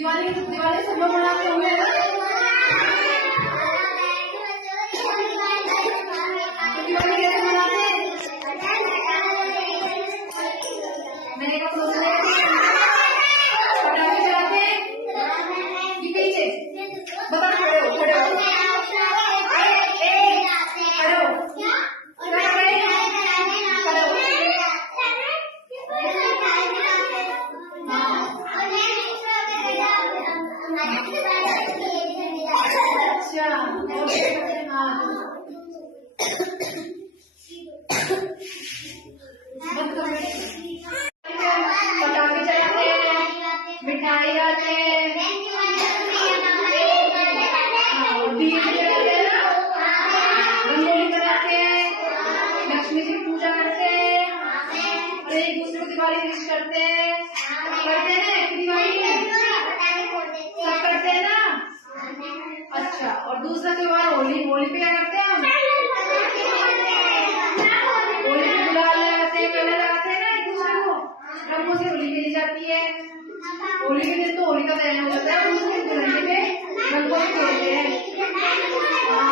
दिवाली सब लोग मनाते होंगे ना। तो दिवाली कैसे मनाते हैं? मैंने कहा पटाखे चलाते हैं कि पीछे बता। खड़े हो खड़े हो पटाखे चलाते हैं, मिठाई आते हैं, दीप जलाते हैं ना, रंगोली बनाते हैं, लक्ष्मी जी की पूजा करते हैं, एक दूसरे को दिवाली विश करते हैं ना दिवाली सब करते हैं ना। अच्छा, और दूसरा त्योहार होली। होली पे क्या करते हैं हम? होली पे गुलाल लगाते हैं, कलर लगाते हैं ना एक दूसरे को, रंगों से होली खेली जाती है। होली के दिन तो होली का दहन हो जाता है, दूसरे दिन पे रंगोली खेलते हैं,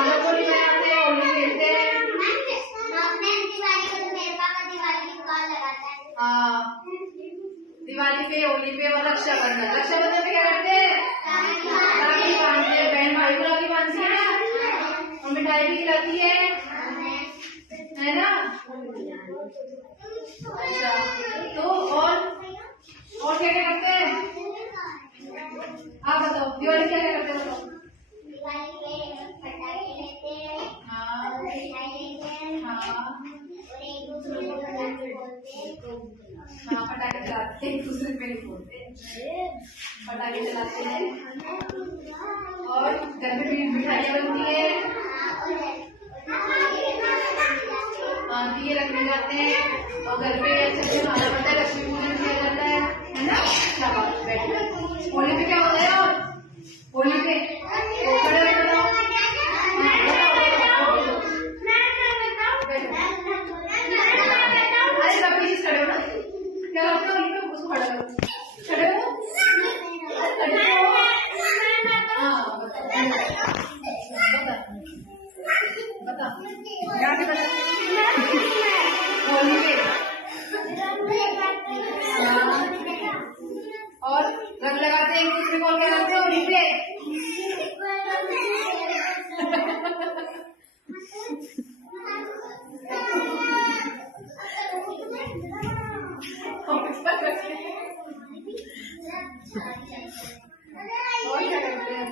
रंगोली बनाते हैं, होली खेलते हैं। हाँ, दिवाली पे, होली पे और रक्षाबंधन। रक्षाबंधन पे क्या करते हैं? राखी बांधते हैं, बहन भाई को राखी बांधती है ना, और मिठाई भी खिलाती है ना। अच्छा, तो और क्या क्या करते हैं आप बताओ? दिवाली क्या क्या करते हैं बताओ? हाँ हाँ, पटाखे चलाते हैं, एक दूसरे पे नहीं बोलते, पटाखे चलाते हैं और घर में भी मिठाइयाँ बनती है, दिए रखने जाते हैं और घर पे अच्छे से खाना बनता है, लक्ष्मी पूजन किया जाता है ना। शाबाश, बैठो। होली पे क्या होता है? और होली पे खड़े हो बताओ। अरे सब प्लीज खड़े हो ना, क्या करते हो? होली पे उसको खड़ा करो, खड़े हो, खड़े हो। हाँ बता क्या बता होली पे। और रंग लगाते हैं एक दूसरे को, क्या करते हैं होली पे? और क्या करते हैं?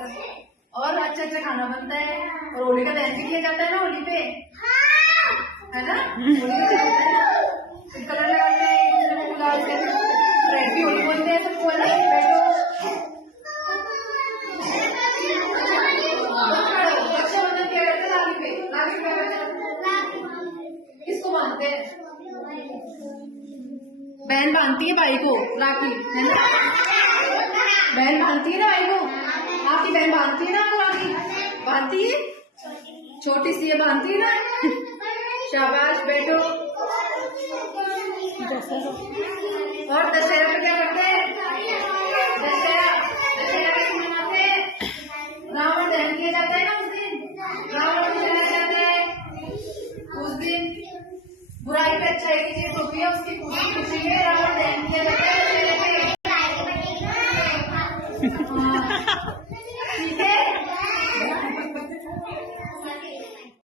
और अच्छा अच्छा खाना बनता है और होली का दहन भी किया जाता है ना होली पे, है ना। होली का चलता है, कलर लगाते हैं एक दूसरे को, गुलाल से रेड की होली बोलते हैं सबको, है ना। बैठो। रक्षाबंधन क्या करते हैं? राखी पे क्या करते हैं? किसको बांधते हैं? बहन बांधती है भाई को राखी, है ना। बहन बांधती है ना भाई को। आपकी बहन बांधती है ना आपको राखी? बांधती है, छोटी सी है, बांधती है ना। शाबाश, बैठो। और दशहरा पे क्या करते हैं? दशहरा कैसे मनाते हैं? रावण दहन किया जाता है ना उस दिन, रावण को जलाया जाता है उस दिन। बुराई पे अच्छाई की जीत होती है, उसकी खुशी में रावण दहन किया जाता है दशहरे पे।